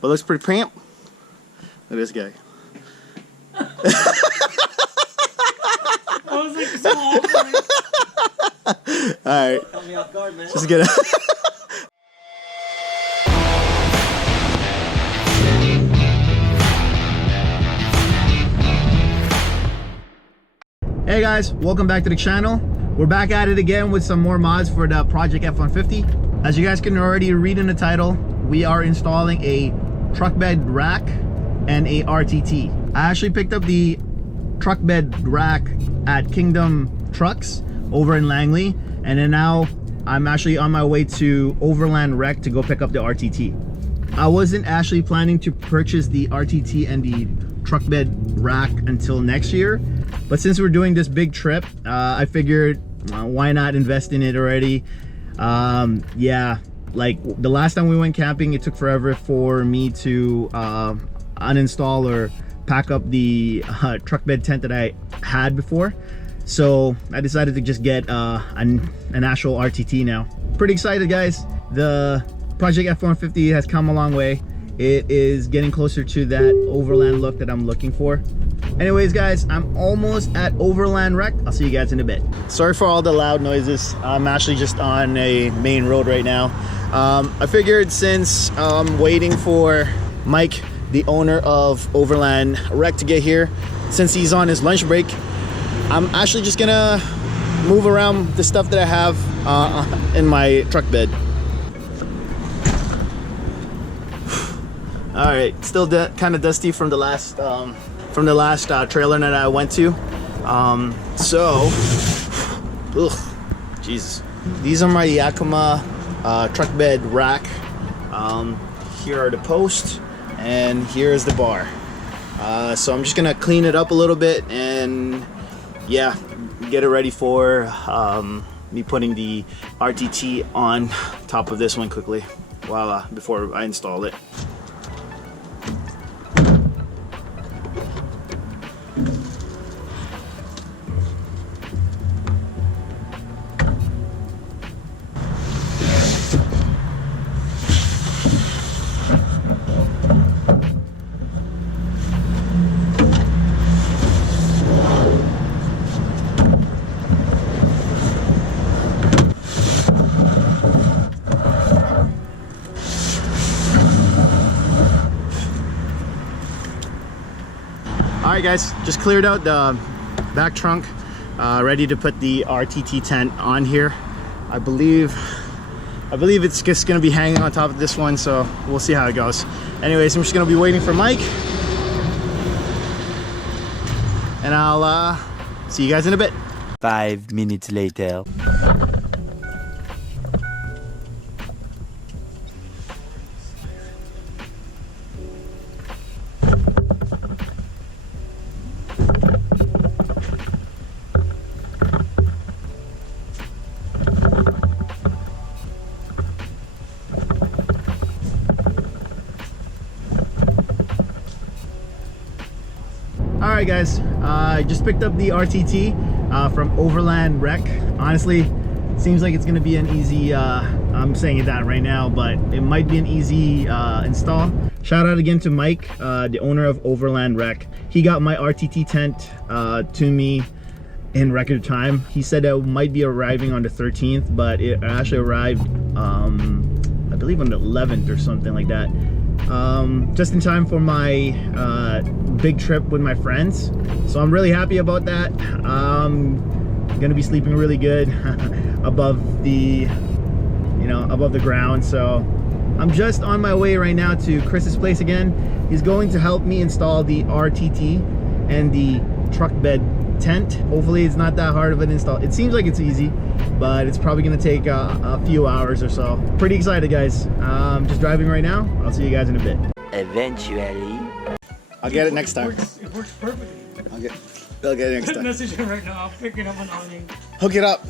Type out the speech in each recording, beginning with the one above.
but looks pretty pimp. Look at this guy. I was like so awkward. Alright. Caught me off guard, man. Just get it. Hey guys, welcome back to the channel. We're back at it again with some more mods for the Project F150. As you guys can already read in the title, we are installing a truck bed rack and a RTT. I actually picked up the truck bed rack at Kingdom Trucks over in Langley, and then now I'm actually on my way to Overland Rec to go pick up the RTT. I wasn't actually planning to purchase the RTT and the truck bed rack until next year, but since we're doing this big trip, I figured why not invest in it already. Yeah, like the last time we went camping, it took forever for me to uninstall or pack up the truck bed tent that I had before, so I decided to just get an actual RTT now. Pretty excited, guys. The Project F150 has come a long way. It is getting closer to that Overland look that I'm looking for. Anyways guys, I'm almost at Overland Rec. I'll see you guys in a bit. Sorry for all the loud noises. I'm actually just on a main road right now. I figured since I'm waiting for Mike, the owner of Overland Rec, to get here, since he's on his lunch break, I'm actually just gonna move around the stuff that I have in my truck bed. All right, still kind of dusty from the last trailer that I went to. Jesus. These are my Yakima truck bed rack. Here are the posts, and here's the bar. So I'm just gonna clean it up a little bit and yeah, get it ready for me putting the RTT on top of this one quickly while before I install it. Alright guys, just cleared out the back trunk, ready to put the RTT tent on here. I believe it's just gonna be hanging on top of this one, so we'll see how it goes. Anyways, I'm just gonna be waiting for Mike, and I'll see you guys in a bit. 5 minutes later. Alright guys, I just picked up the RTT from Overland Rec. Honestly, seems like it's gonna be an easy, I'm saying that right now, but it might be an easy install. Shout out again to Mike, the owner of Overland Rec. He got my RTT tent to me in record time. He said it might be arriving on the 13th, but it actually arrived, I believe on the 11th or something like that. Just in time for my big trip with my friends, so I'm really happy about that. Gonna be sleeping really good above the above the ground. So I'm just on my way right now to Chris's place again. He's going to help me install the RTT and the truck bed tent. Hopefully it's not that hard of an install. It seems like it's easy, but it's probably gonna take a few hours or so. Pretty excited guys. Just driving right now. I'll see you guys in a bit. Eventually. I'll get it next time. It works perfectly. I'll get it next time. Message him right now. I'm picking up an awning. Hook it up.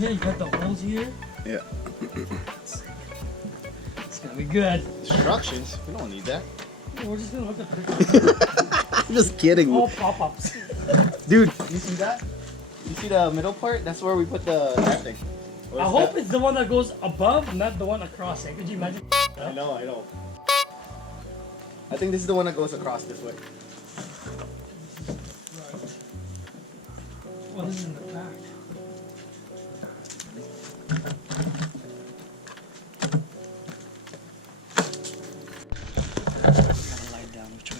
Yeah, you got the holes here. Yeah. It's gonna be good. Instructions? We don't need that. We're just gonna look at I'm just kidding. all pop-ups. Dude, you see that? You see the middle part? That's where we put that thing. I hope it's the one that goes above, not the one across it. Could you imagine? I know. I think this is the one that goes across this way. Right. Well, this is in the back. Gotta lie down which way.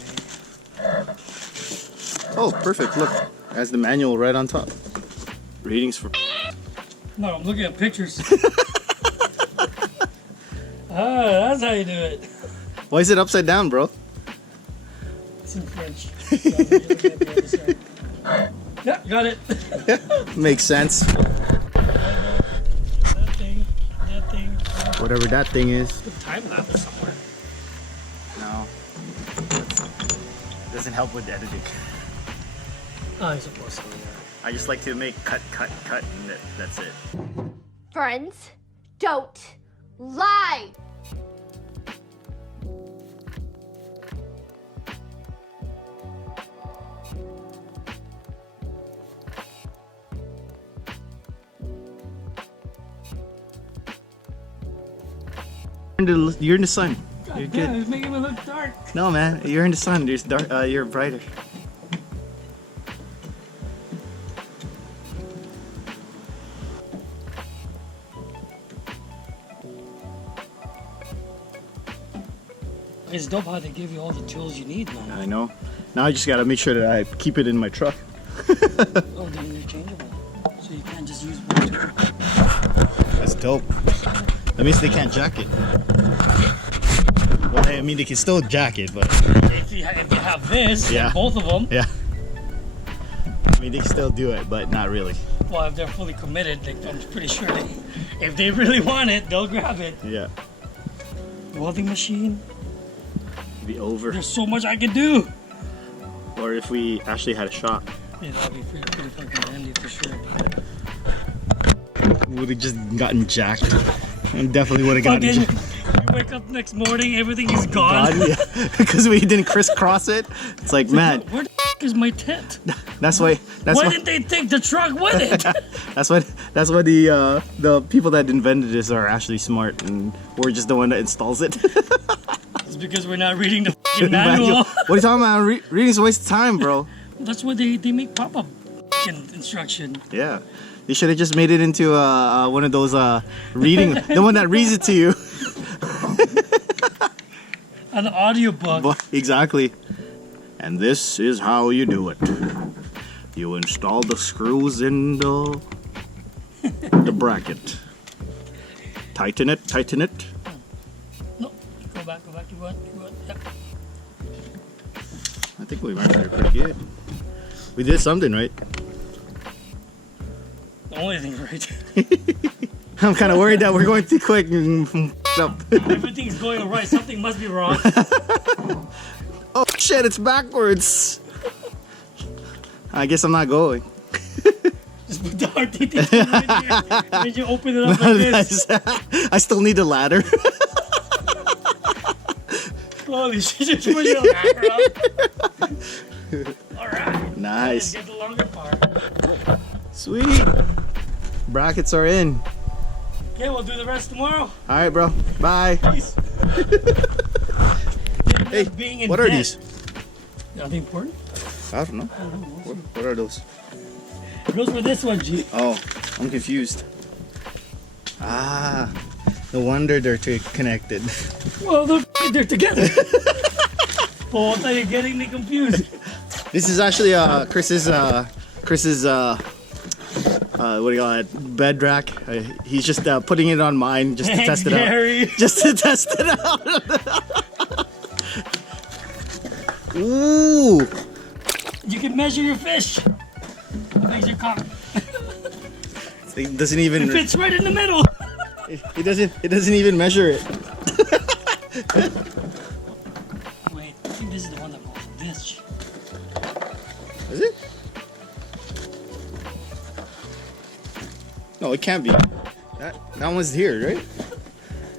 Oh, perfect. Look, has the manual right on top. Readings for. No, I'm looking at pictures. That's how you do it. Why is it upside down, bro? It's in French. Yeah, got it. Makes sense. That thing. Whatever that thing is. Put time lapse somewhere. No. Doesn't help with editing. I suppose so, yeah. I just like to make cut, and that's it. Friends, don't lie! You're in the sun. You're God damn, good. it's making me look dark. No, man, you're in the sun. There's dark. You're brighter. It's dope how they give you all the tools you need, man. I know. Now I just gotta make sure that I keep it in my truck. Oh, they're interchangeable. So you can't just use one tool. That's dope. That means they can't jack it. Well, I mean, they can still jack it, but If you have this, Yeah. both of them, yeah. I mean, they can still do it, but not really. well, if they're fully committed, like, I'm pretty sure if they really want it, they'll grab it. Yeah. Welding machine. Be over. There's so much I can do. Or if we actually had a shop, Yeah, that'd be pretty fucking handy for sure. we would have just gotten jacked. And definitely would have gotten Fucking, jacked. you wake up next morning, everything is gone. Yeah. Because we didn't crisscross it. It's like, man, Where the f is my tent? that's why. That's Why why. didn't they take the truck with it? That's why the people that invented this are actually smart, and we're just the one that installs it. It's because we're not reading the f***ing manual. What are you talking about? Reading's a waste of time, bro. That's why they make pop-up instruction. Yeah. They should have just made it into one of those reading, the one that reads it to you. An audiobook. Exactly. And this is how you do it. You install the screws in the bracket. Tighten it. No, go back to what? Yep. I think we went there pretty good. We did something right. The only thing right. I'm kind of worried that we're going too quick and up. Everything's going right. Something must be wrong. Oh shit, it's backwards. I guess I'm not going. Just put the RTT in here. And you open it up like this. I still need a ladder. Holy shit, just put your ladder up. Alright. Nice. Let's get the longer part. Sweet. Brackets are in. Okay, we'll do the rest tomorrow. Alright, bro. Bye. Peace. Hey, Being in what are debt. these? Nothing important? I don't know. What are those? It goes for this one, G. Oh, I'm confused. Ah, no wonder they're connected. Well, they're together. Both are you getting me confused? This is actually Chris's what do you call it? Bed rack. He's just putting it on mine just to test it Gary. out. Just to test it out. Ooh. You can measure your fish. Measure cock. It doesn't even. It fits right in the middle. It doesn't even measure it. Wait, I think this is the one that goes like this. Is it? No, it can't be. That one's here, right?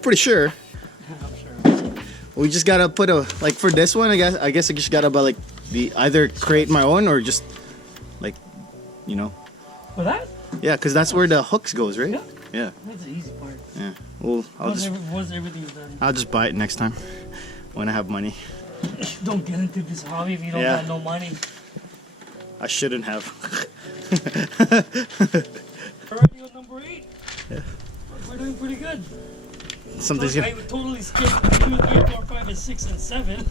Pretty sure. I'm sure. We just gotta put a like for this one. I guess I just gotta like either create my own or just like, you know. For that? Yeah, because that's where the hooks goes, right? Yeah. Yeah. That's the easy part. Yeah. Well, Once everything's done. I'll just buy it next time when I have money. Don't get into this hobby if you don't Yeah. have no money. I shouldn't have. Already on number 8. Yeah. We're doing pretty good. Something's I gonna. totally skipped 2, 3, 4, 5, and 6, and 7.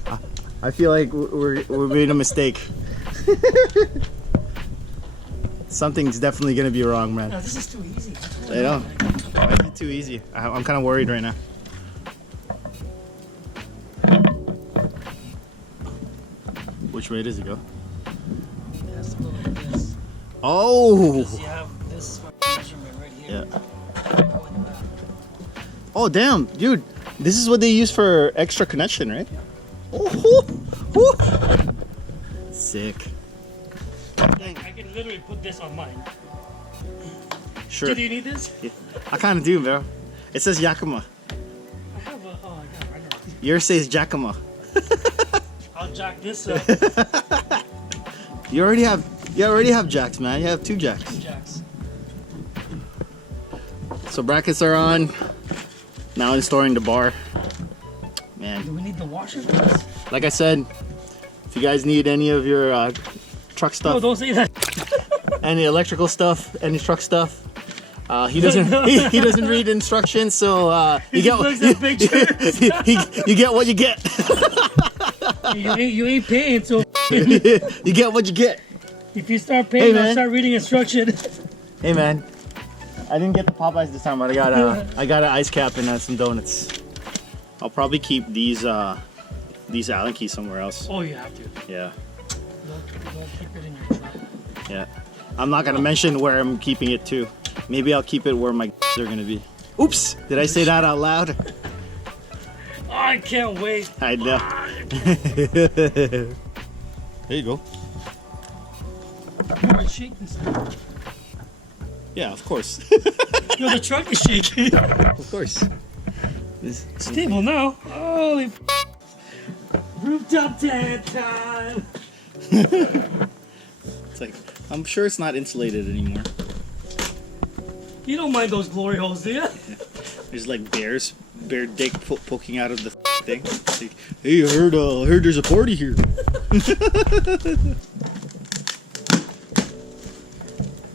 I feel like we made a mistake. Something's definitely gonna be wrong, man. No, this is too easy. I know. Might be too easy. I'm kind of worried right now. Which way does it go? It has to go like this. Oh! Because you have this measurement right here. Yeah. Oh, damn, dude. This is what they use for extra connection, right? Oh, whoo, whoo. Sick. I can literally put this on mine. Sure. Do you need this? Yeah. I kind of do, bro. It says Yakima. I have a. Oh, I got it right now. Yours says Yakima. I'll jack this up. You already have jacks, man. You have 2 jacks. Jacks. So brackets are on. Now installing the bar. Man, Do we need the washer for this? like I said, if you guys need any of your truck No, stuff, don't say that. any electrical stuff, any truck stuff, he doesn't he doesn't read instructions, so you get looks at pictures. you get what you get. you ain't paying, so You get what you get. if you start paying, Hey, I'll man. start reading instruction. Hey man, I didn't get the Popeyes this time, but I got an ice cap and some donuts. I'll probably keep these Allen keys somewhere else. Oh, you have to. Yeah, Don't keep it in your truck. yeah. I'm not gonna mention where I'm keeping it to. Maybe I'll keep it where my are gonna be. Oops! Did I say that out loud? Oh, I can't wait. I know. There you go. Oh, it's shaking still. Yeah, of course. Yo, the truck is shaking. Of course. Stable now. Holy Rooftop tan time. It's like, I'm sure it's not insulated anymore. You don't mind those glory holes, do you? There's like bear dick poking out of the thing. It's like, hey, I heard there's a party here.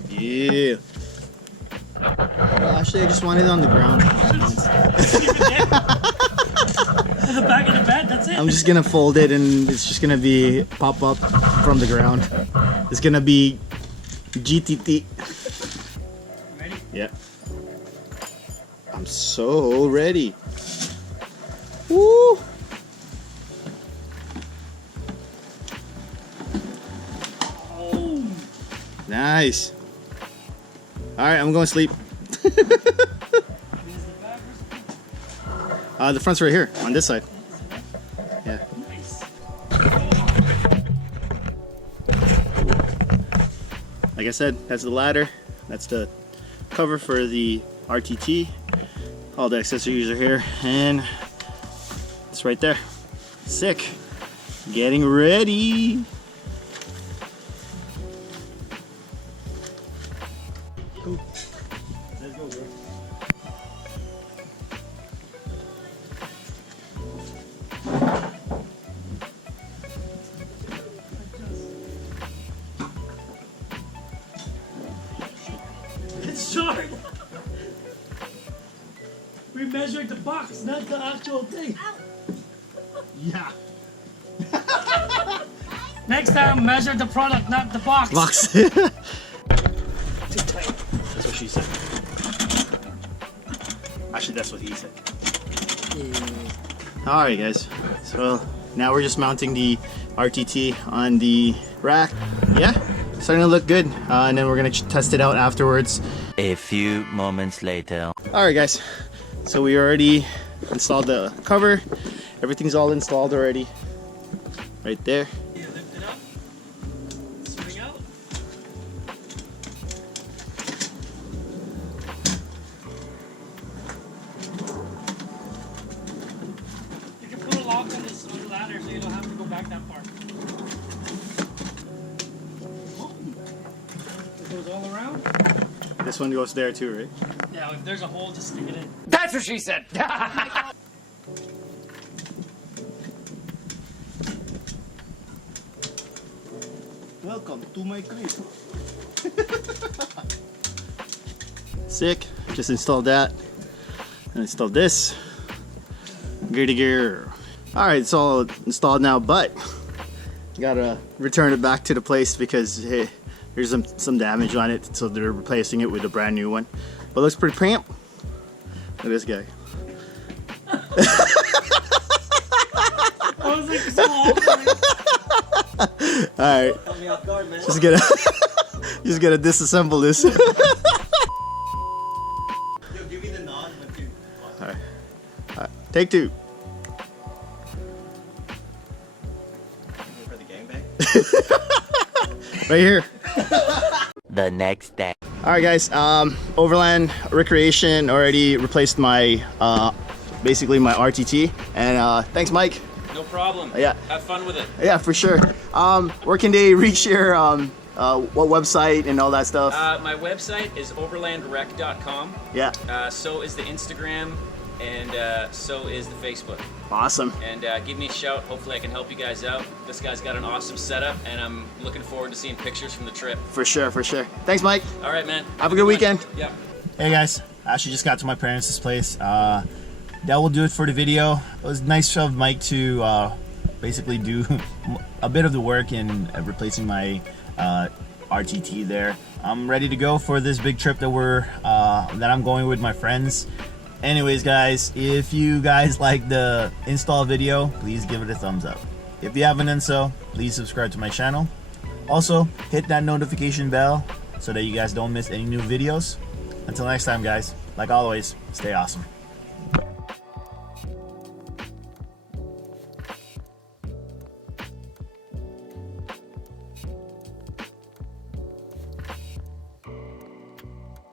Yeah. Well, actually, I just want it on the ground. In the back of the bed, that's it. I'm just gonna fold it and it's just gonna be pop up from the ground. It's gonna be GTT. Ready? Yeah. I'm so ready. Woo! Oh. Nice. All right, I'm going to sleep. Is the back or The front's right here on this side. Yeah. nice? Like I said, that's the ladder. That's the cover for the RTT. All the accessories are here, and it's right there. Sick. Getting ready. Cool. Let's go, bro. It's short. We measured the box, not the actual thing. Yeah. Next time, measure the product, not the box. Box. Too tight. That's what she said. Actually, that's what he said. Alright guys, so now we're just mounting the RTT on the rack. Yeah, starting to look good. And then we're gonna test it out afterwards. A few moments later. Alright guys, so we already installed the cover. Everything's all installed already. Right there. Yeah, lift it up. Swing out. You can put a lock on the ladder so you don't have to go back that far. It goes all around. This one goes there too, right? Yeah, if there's a hole, just stick it in. That's what she said. Welcome to my crib. Sick. Just installed that. And installed this. Gear to gear. Alright, it's all installed now, but gotta return it back to the place because hey, there's some damage on it, so they're replacing it with a brand new one. But it looks pretty pramp. Look at this guy. I was like, so awkward. Alright. Just gonna disassemble this. Give me the nod when you. Alright. Take two. For the gangbang? Right here. The next day. Alright guys, Overland Recreation already replaced my basically my RTT, and thanks Mike. No problem. Yeah. Have fun with it. Yeah, for sure. Where can they reach your what website and all that stuff? My website is overlandrec.com. Yeah. So is the Instagram, and so is the Facebook. Awesome. And give me a shout. Hopefully I can help you guys out. This guy's got an awesome setup, and I'm looking forward to seeing pictures from the trip. For sure, for sure. Thanks Mike. All right, man. Have a good weekend. Yeah. Hey guys, I actually just got to my parents' place. That will do it for the video. It was nice of Mike to basically do a bit of the work in replacing my RTT there. I'm ready to go for this big trip that I'm going with my friends. Anyways guys, if you guys like the install video, please give it a thumbs up. If you haven't done so, please subscribe to my channel. Also, hit that notification bell so that you guys don't miss any new videos. Until next time guys, like always, stay awesome.